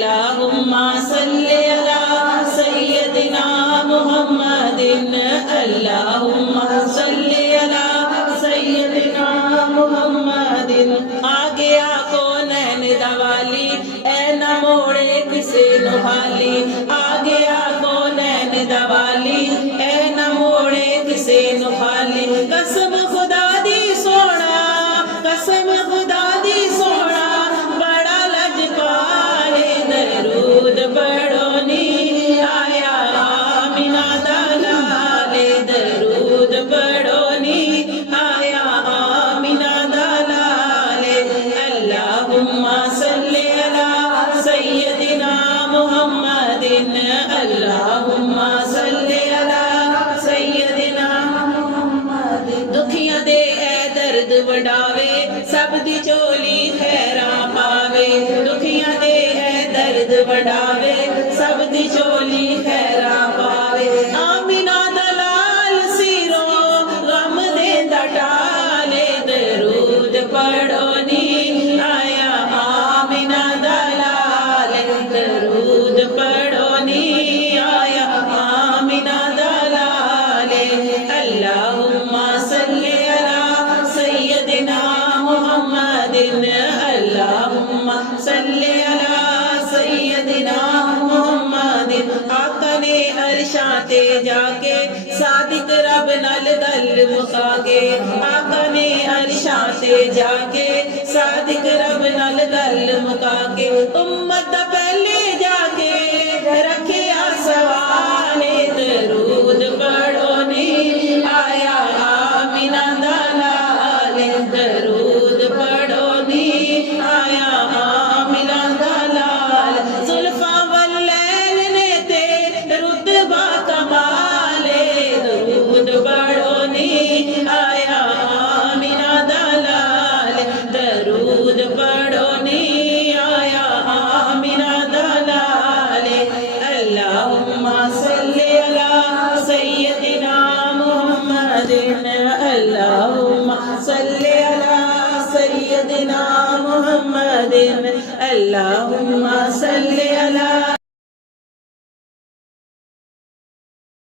اللہم صلی علی سیدنا محمد اللہم صلی علی سیدنا محمد آ گیا کونین دوالی اے نہ موڑے کسی نحالی آ گیا کونین دوالی اے نہ موڑے کسی نحالی قسم خدا دی سونا قسم خدا دی سونا بڑا لجپالے درود پڑھو نی آیا آمینہ دا لالے درود پڑھو نی آیا آمینہ دا لالے اللہم صلی علی سیدنا محمد اللہم صلی علی سیدنا محمد دکھیاں دے اے درد وڈاوے سب دی چولی خیراں پاوے دکھیاں دے اے درد وڈاوے سب دی چولی خیراں پاوے آمینہ دلال سیرو غم دے ٹالے درود پڑھو نی آیا آمینہ دلال درود پڑھو نی آیا آمینہ دلال اللہم صلی علی سیدنا محمد اللہم صلی علی سیدنا محمد آقا نے عرشاں تے جا کے صادق رب نال گل مکا کے آقا نے عرشاں تے جا کے صادق رب نال گل مکا کے امت دا پہلے جا کے رکھیا سوال درود پڑھو نی آیا آمینہ دا لال درود پڑھو نی آیا آمینہ دا لال زلفاں واللیل نے تے رتبہ کمال درود پڑھو نی آیا آمینہ دا لال درود پڑھو نی آیا آمینہ دا لال اللہم صلی علی سیدنا محمد اللہم صلی علی سیدنا محمد اللہم صلی علی